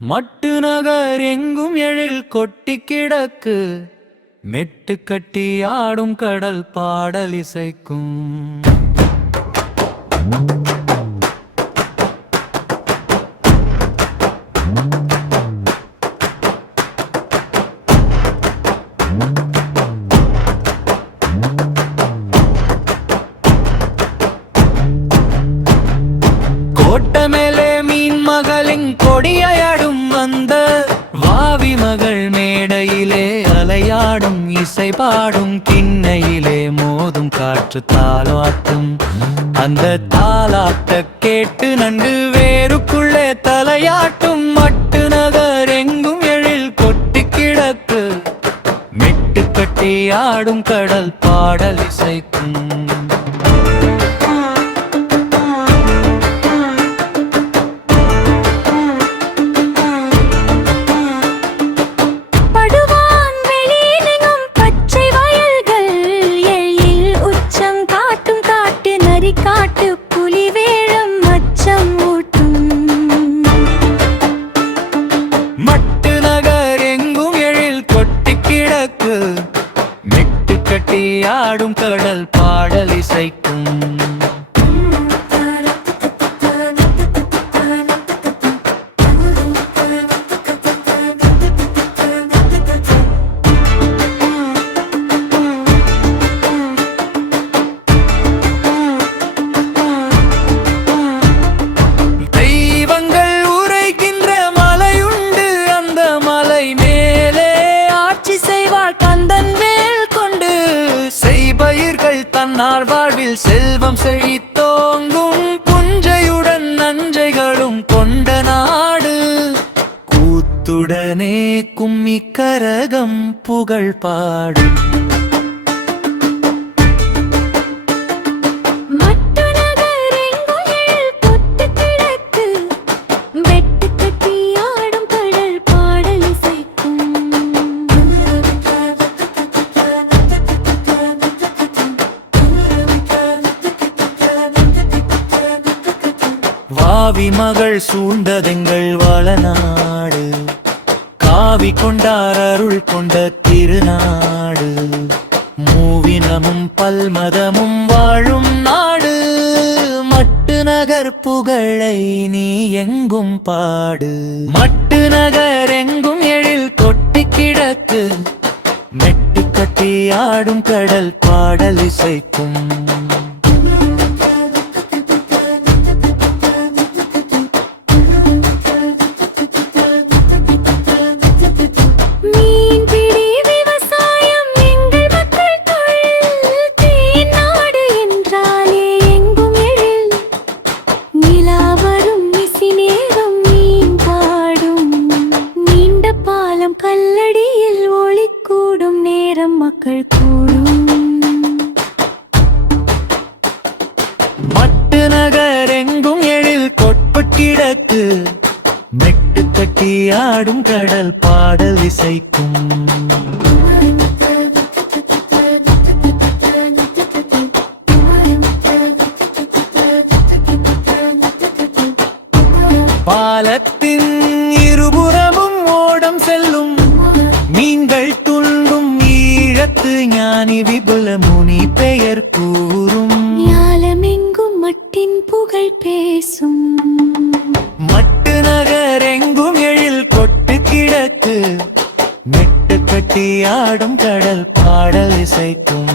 மட்டு நகர் எங்கும் எழில் கொட்டி கிடக்கு, மெட்டு கட்டி ஆடும் கடல் பாடல் இசைக்கும். கோட்ட மேலே மீன் மகளின் கொடியாடும் அந்த வாவி மகள் மேடையிலே அலையாடும் இசை பாடும் திண்ணையிலே மோதும் காற்று தாளாட்டும். அந்த தாளாட்ட கேட்டு நன்கு வேருக்குள்ளே தலையாட்டும். மட்டு நகர் எங்கும் எழில் கொட்டி கிடக்கு, மெட்டு கட்டி ஆடும் கடல் பாடல் இசைக்கும். காட்டு புலி வேழம் மச்சம் ஊட்டும். மட்டு நகர் எங்கும் எழில் கொட்டி கிடக்கு, மெட்டு கட்டி ஆடும் கடல் பாடல் இசைக்கும். தன்னார் வாழ்வில் செல்வம் செழித்தோங்கும், புஞ்சையுடன் நஞ்சைகளும் கொண்ட நாடு. கூத்துடனே கும்மி கரகம் புகழ் பாடும். வாவி மகள் சூழ்ந்ததெங்கள் வளநாடு, காவி கொண்டார் அருள் கொண்ட திருநாடு. மூவினமும் பல்மதமும் வாழும் நாடு, மட்டு நகர் புகழை நீ எங்கும் பாடு. மட்டு நகர் எங்கும் எழில் கொட்டி கிடக்கு, மெட்டு கட்டி ஆடும் கடல் பாடல் இசைக்கும். கல்லடியில் ஒளி கூடும் நேரம் மக்கள் கூடும். மட்டு நகர் எங்கும் எழில் கொட்டு கிடக்கு, மெட்டு கட்டி ஆடும் கடல் பாடல் இசைக்கும். பாலத்தின் இருபுறமும் ஓடம் செல்லும் மீன்கள் துள்ளும் ஈழத்து ஞானி விபுல முனி பெயர் கூறும். ஞாலமெங்கும் மட்டின் புகழ் பேசும். மட்டு நகர் எங்கும் எழில் கொட்டு கிடக்கு, மெட்டு கட்டி ஆடும் கடல் பாடல் இசைக்கும்.